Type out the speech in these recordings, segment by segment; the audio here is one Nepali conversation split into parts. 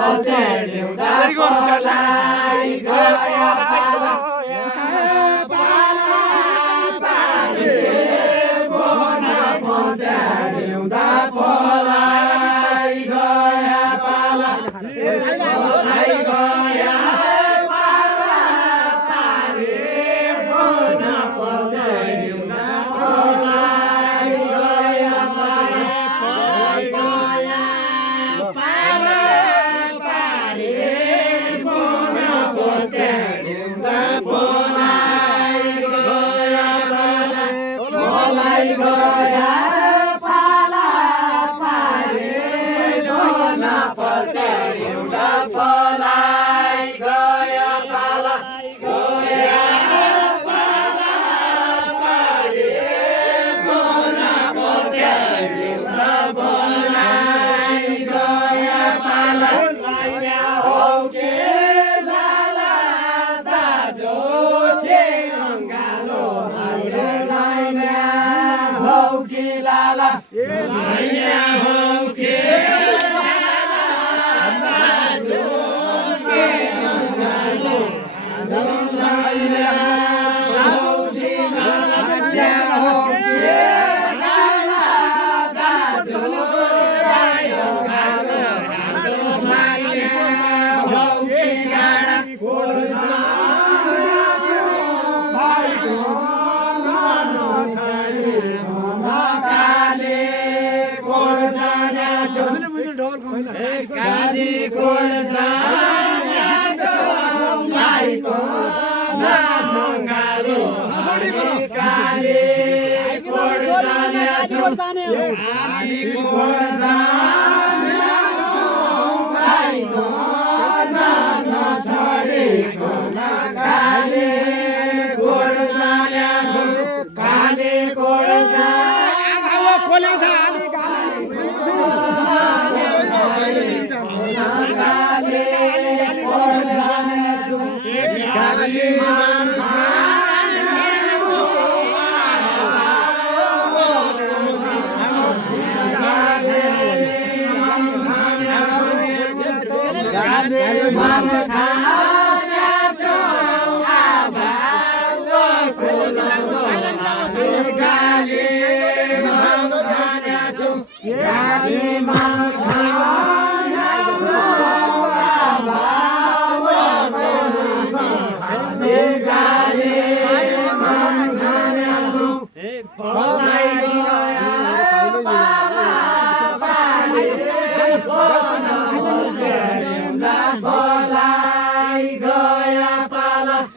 पल्ट्याउँदा पलाई गया पाला पाला पारे बोना पल्ट्याउँदा पलाई गया पाला पलाई गया पाला पारे बोना पल्ट्याउँदा पलाई गया पाला पलाई गया पाला पारे बोना पल्ट्याउँदा पलाई गया पाला पलाई गया पाला पारे बोना पल्ट्याउँदा पलाई गया पाला गया पाला पारे बोना पल्ट्याउँदा पलाई गया पाला लाइया हो के लाला दाजो के अङ्गालो हाल्छ लाइया हो के लाला लाइया हो के लाला दाजो के अङ्गालो हाल्छ लाइया हो के लाला हो के लाला दाजो के अङ्गालो हाल्छ लाइया हो के गाडा खोल्छ भाइको नछाडी काले कोड जान्याछौ काली कोड जान्याछौ भाइको नमङ्गालो काले कोड जान्याछौ काली कोड जान्याछौ भाइको नछाडेको काले कोड जान्याछौ काले कोड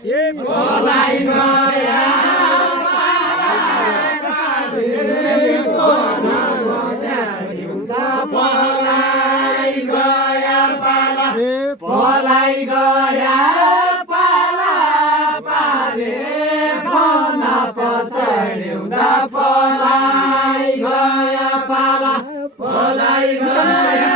पलाई गया पलाई गया पाला पलाई गया पाला पारे बोना पल्ट्याउँदा पलाई गया पाला पलाई गया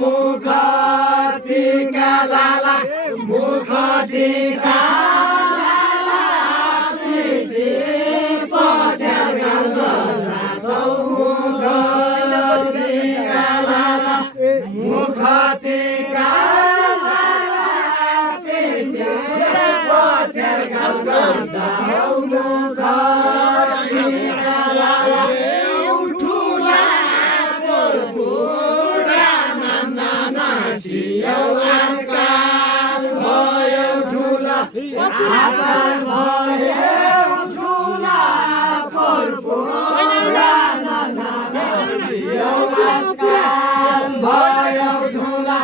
मुख टिका लाला मुख टिका लाला पिटी पछार गाल्छौ मुख टिका लाला मुख टिका लाला पिटी पछार गाल्छौ मुख टिका लाला उठुला आजकाल भयो ठुला आजकाल भयो ठुला आजकाल भयो ठुला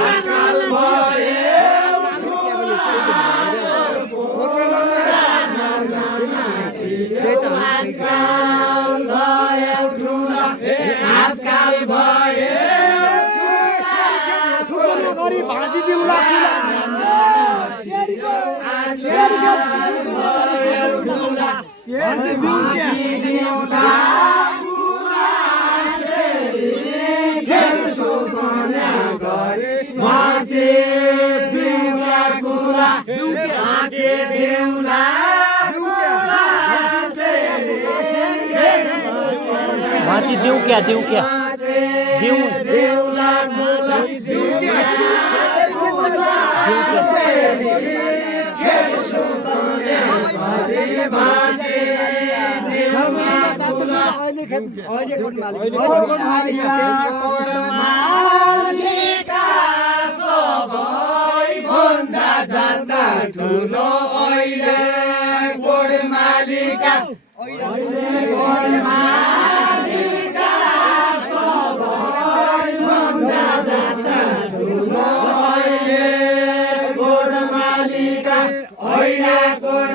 आजकाल भयो ठुला आजकाल भयो ठुला आजकाल भयो भाँसी दिउला माछे देउला कुला माछे देउला माची देऊ क्या देऊ क्या देऊ देउला माछे देउला खेल सुकने माछे माछे देउला कुला अहिले कोन मालिका सबै भन्दा जाता ठुलो अहिले कोड मालिका कोड मालिका सबै भन्दा जाता ठुलो अहिले कोड मालिका अहिले कोड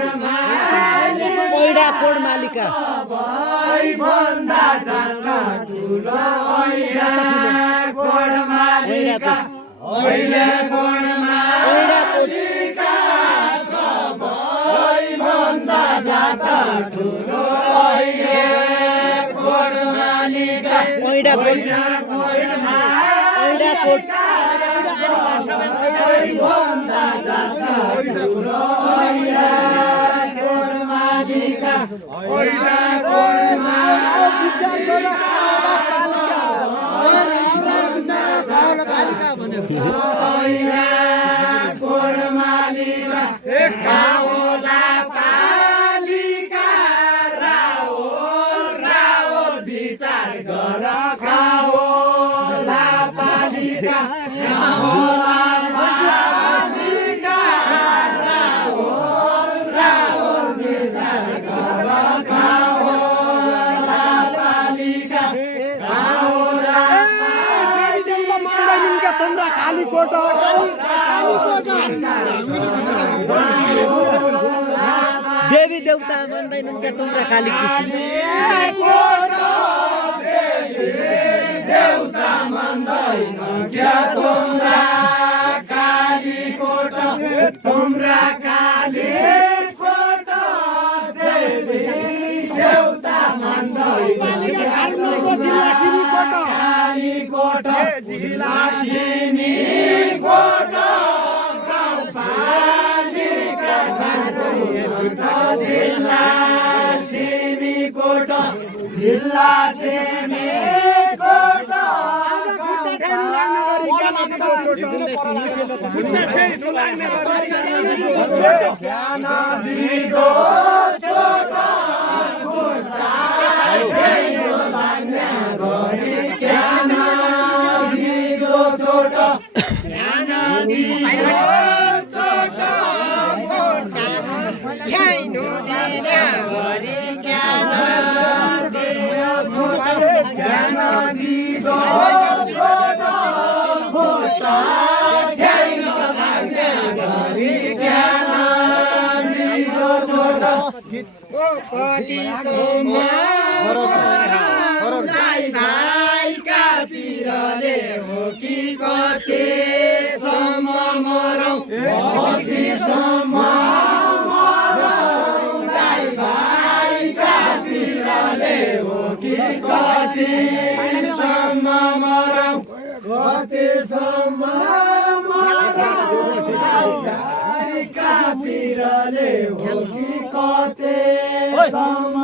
ओइडा कोड मालिका सबै भन्दा जाता ठुलो अहिले कोड मालिका अहिले कोड मालिका सबै भन्दा जाता ठुलो अहिले कोड मालिका ओइडा कोड ओइडा कोड सबै भन्दा जाता ठुलो अहिले कोड मालिका अहिले कोड कोड मालिका गाउँला पालिका रावल रावल विचार गर गाउँला पालिका गाउँला पालिका रावल रावल विचार गर गाउँला पालिका गाउँला तम्रा कालीकोट देवी देवता मान्दैनन् क्या तुमरा कालीकोट देवता मान्दैनन् क्या तुमरा कालीकोट तुमरा कालीकोट देवी देवता मान्दैनन् क्या तुमरा कालीकोट जिल्ला सिमीकोट गाउँपालिका जिल्ला सिमीकोट जिल्ला सिमीकोट ज्ञान दिगो छोट खुट्टा ठेलो लाग्ने गरी ज्ञान दिगो छोट ज्ञान दिगो छोट खुट्टा ठेलो दिने गरी ज्ञान दिगो छोट ज्ञान दिगो छोट खुट्टा ठेलो लाग्ने गरी ज्ञान दिगो छोट कति सम्मलाई भाइका पिरले हो कि कति सम्म मरौँ कति सम्मलाई भाइका पिरले हो कि कति सम्म मरौँ कति सम्म भाइका पिरले हो कि कति सम्म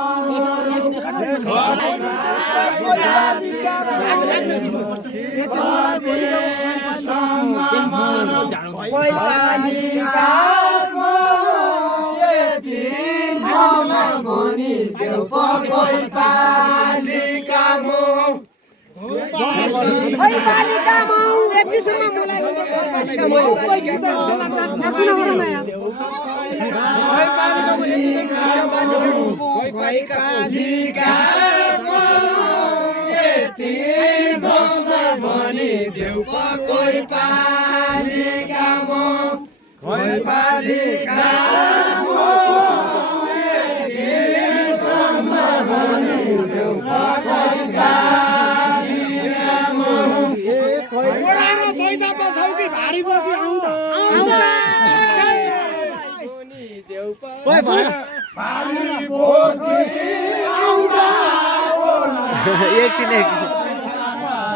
एकछिन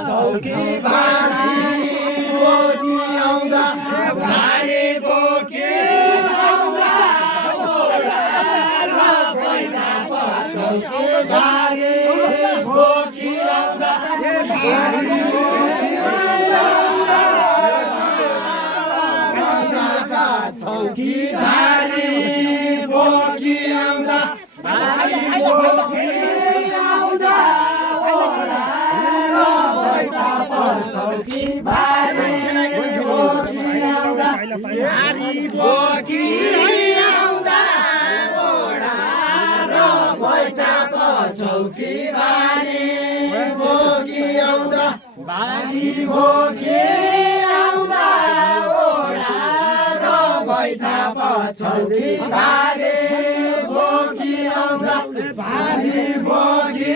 चौकी बारी भारी बोकी आउँदा चौकी भारी बोकी आउँदा चौकी भारी बोकी आउँदा भारी बोकी आउँदा ओडा र पैसा चौकी भारी बोकी आउँदा भारी बोकी आउँदा ओडा र पैसा चौकी भारी बोकी आउँदा भारी बोकी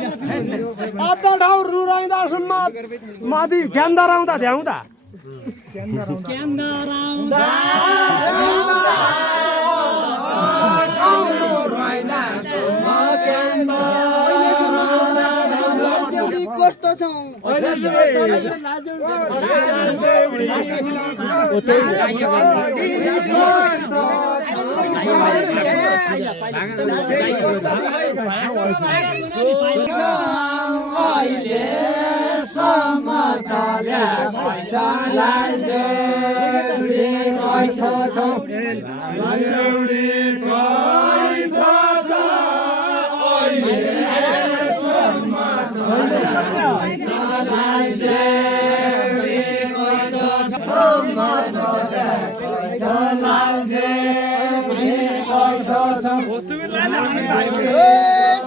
अद्धा ठाउँ रुराइँदासम्म माथि ज्ञानदार आउँदा भ्याउँदा कस्तो छ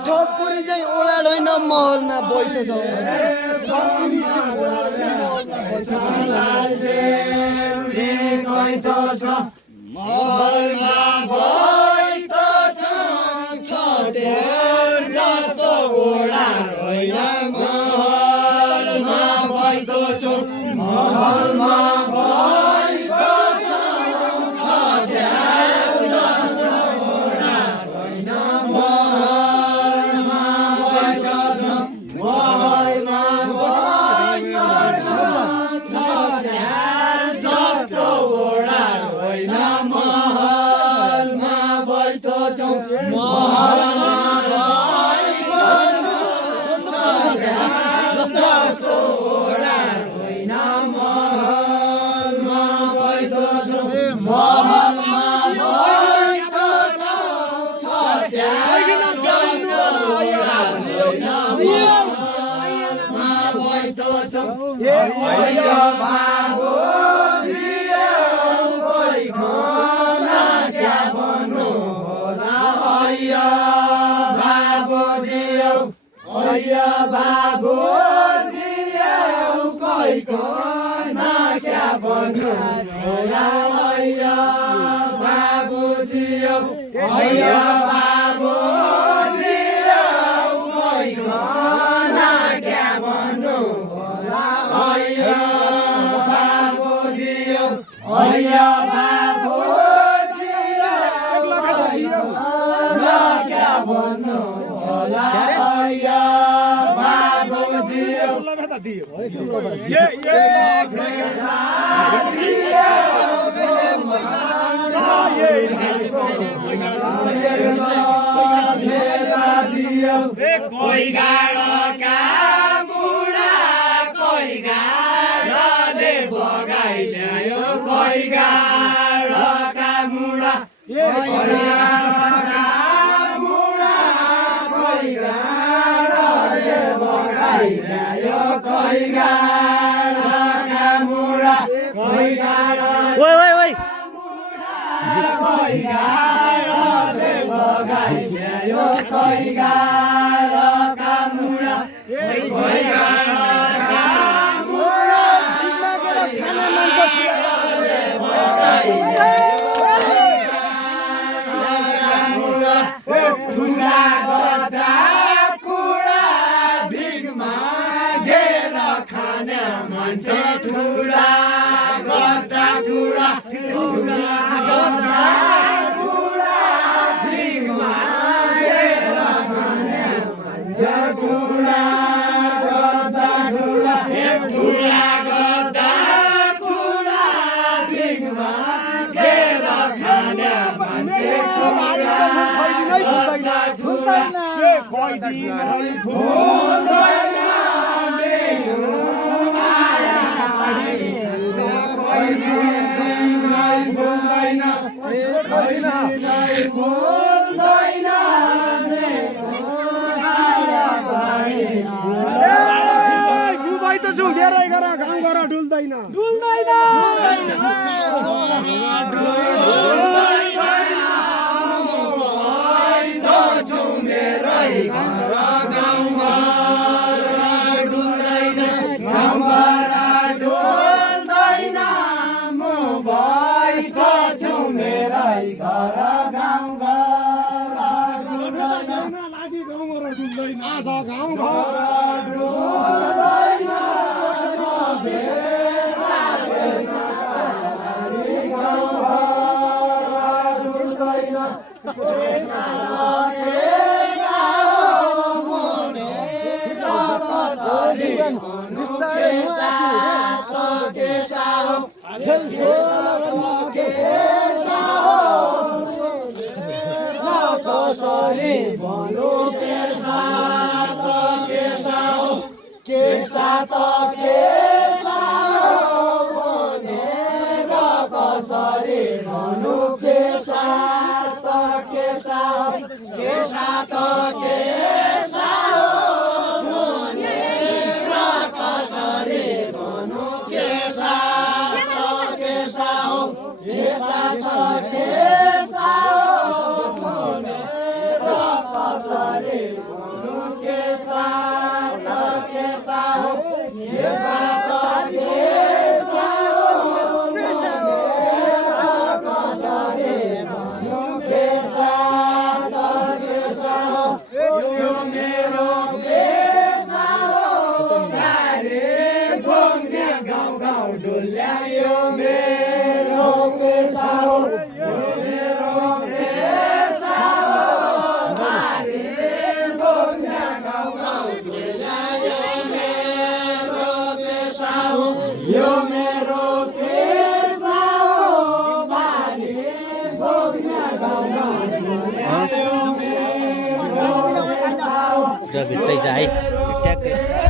ठोकुरी चाहिँ ओडाड होइन महलमा बैठो छ महलमा बैठो छ जस्तो ओडा होइन महलमा बैठो छ महलमा कोही गाडका बुढा कोही गाडले बगाइ ल्यायो कोही गाडका बुढा कोही गाडका बुढा कोही गाडले बगाइ ल्यायो कोही गाडका बुढा कोही गाडका कोही गाडले बगाइ ल्यायो कोही गाडका बुढा कोही गाडका बुढा दिमागेर खाना मान्छे बगाइ ठुला गदा कुडा भिख मागेर खाने मान्छे ठुला गदा कुडा ठुला गदा कुडा युवाई त छु घेरै गर गाउँ गर डुल्दैन भित्रै चाहिँ ट्याक्कै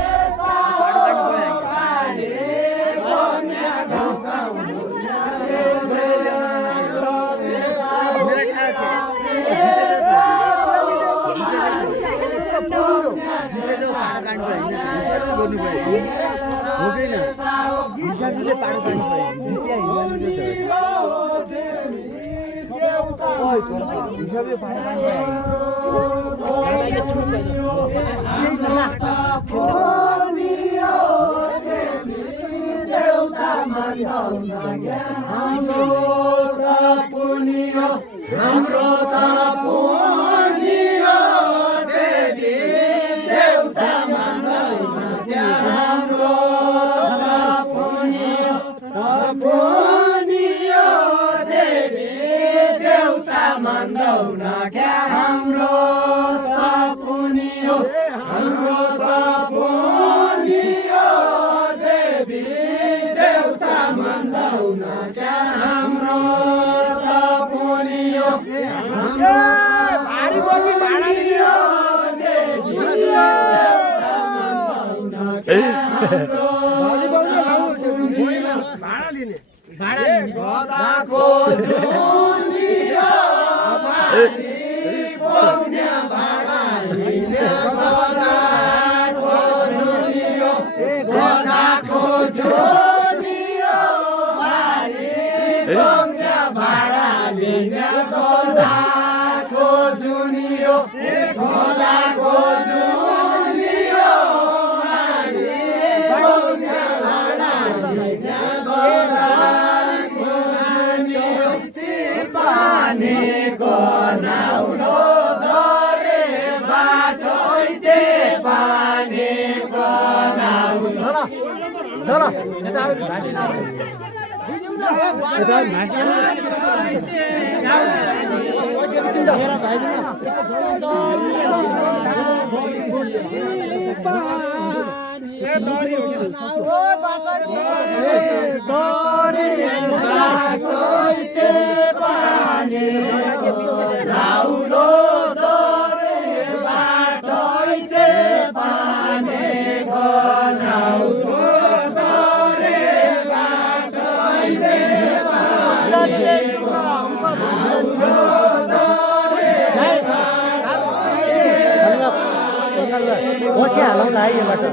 पछि हालौँला है यो वर्ष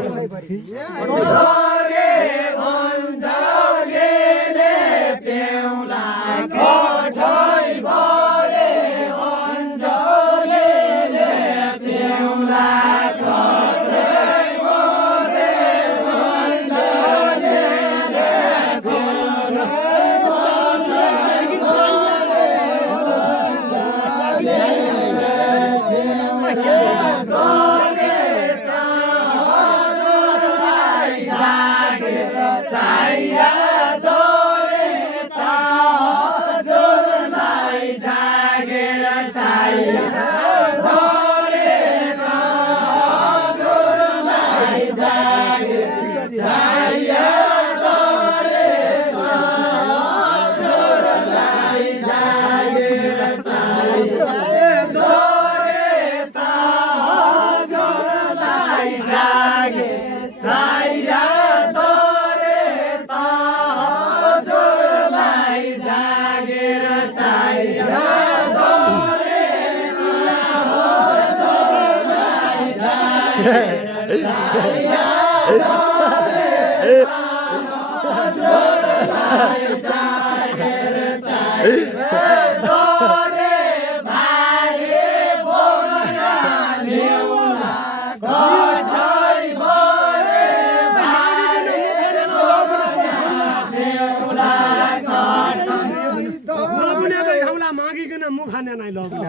मागिकन मुखाने नै लग्ने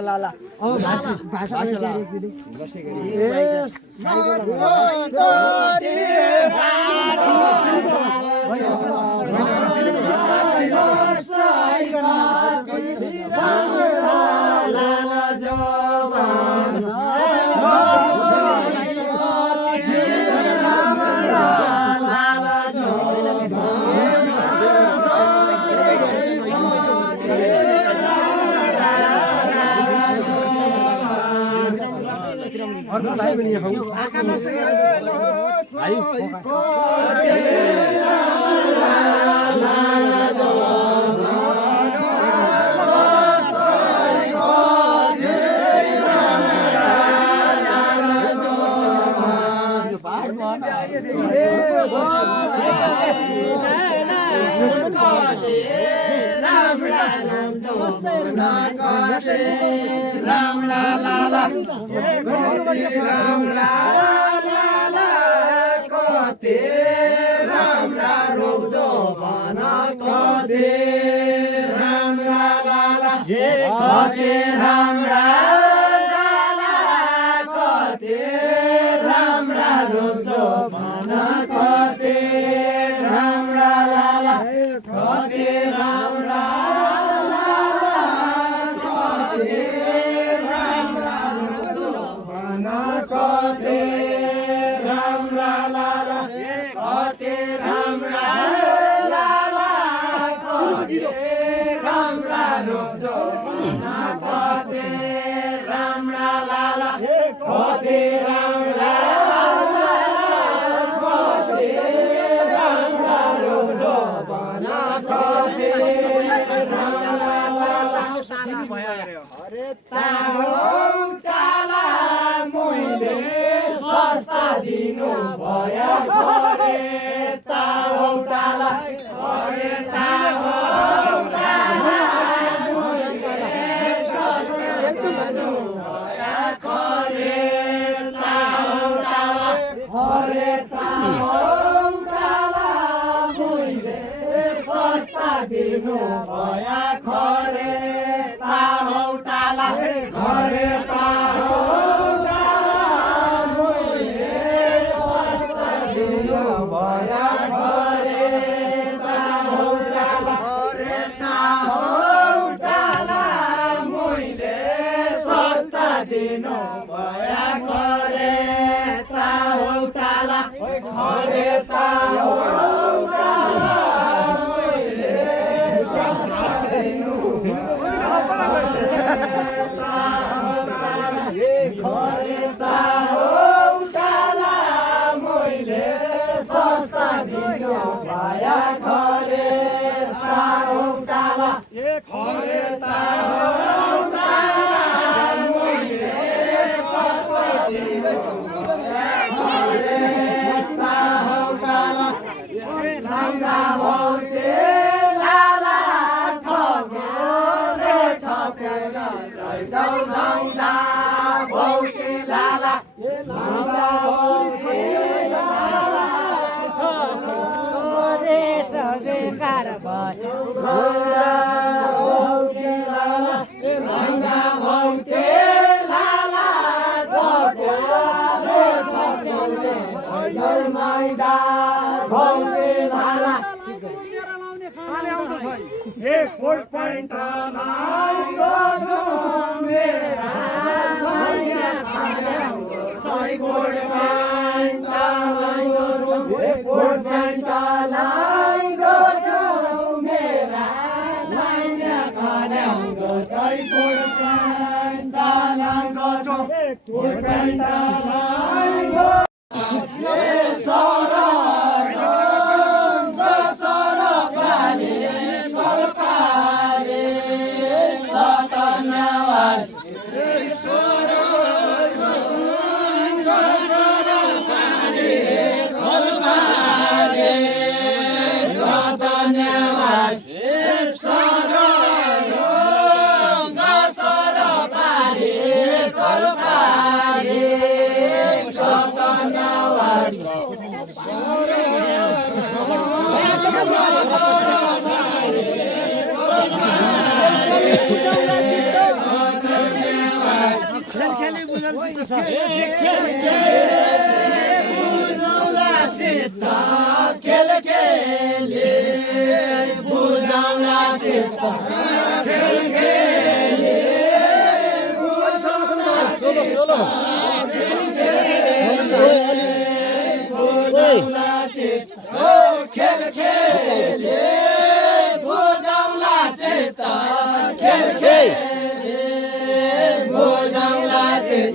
लाला भाषा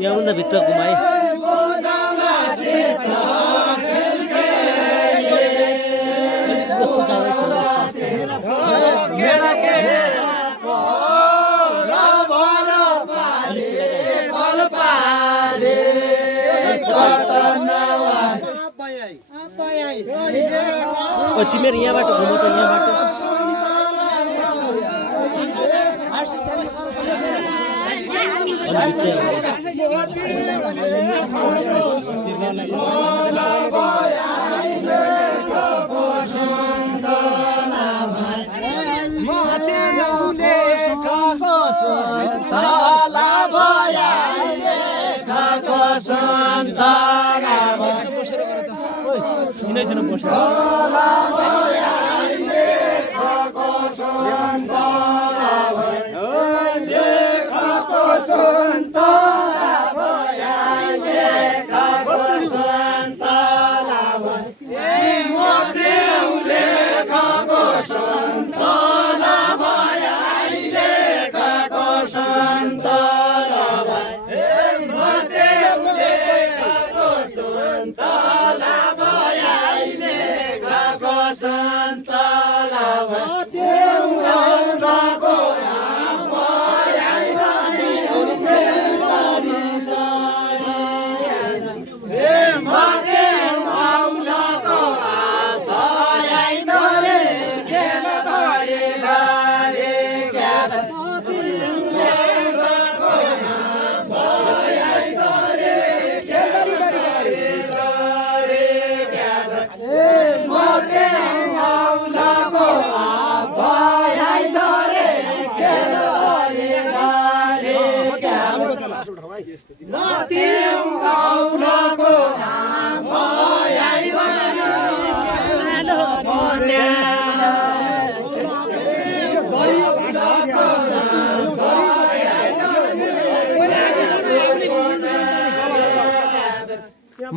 यहाँ भित्र घुमाए तिमीहरू यहाँबाट घुमो त यहाँबाट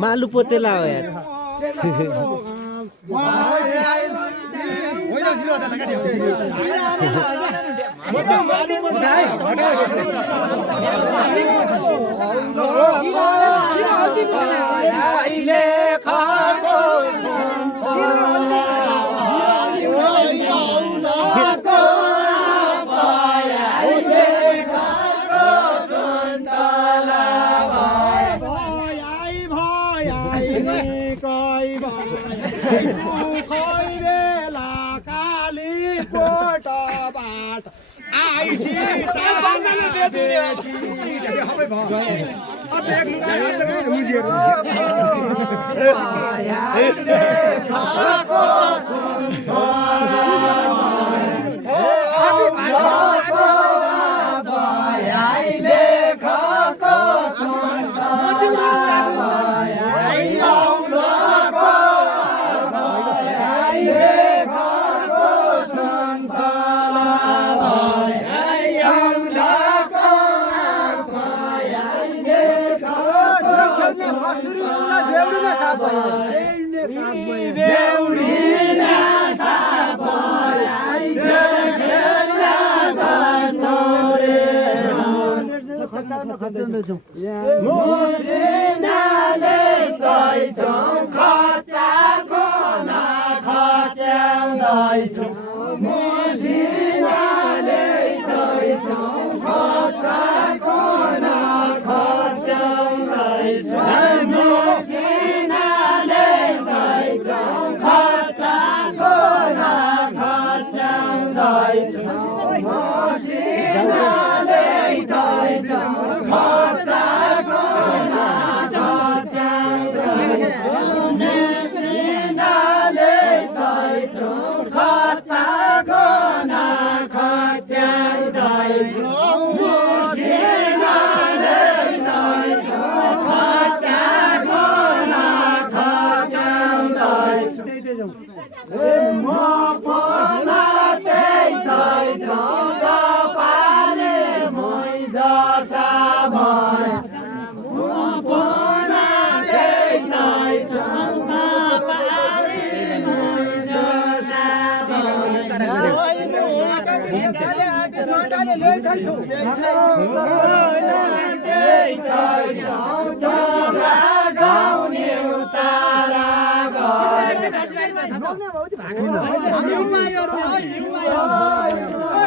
मालु पोते लाओ यार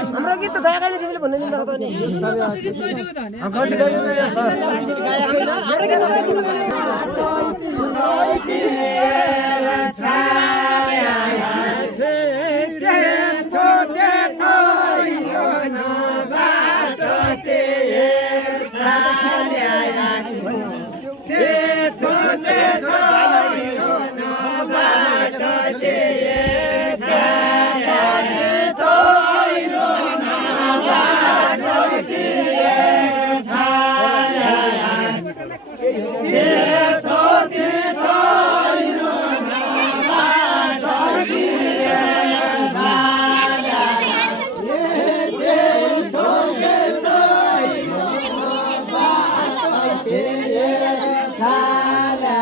हाम्रो गीत त दया गरेर तिमीले भन्नु दिन्छ नि गल्ती गर्नु न यार सर हाम्रो गीत त छाल्या तेतो तेतो हिँड्न बाटो दिए छाल्या तेतो हिँड्न बाटो दिए छाल्या तेतो तेतो हिँड्न बाटो दिए छाल्या तेतो तेतो हिँड्न बाटो दिए छाल्या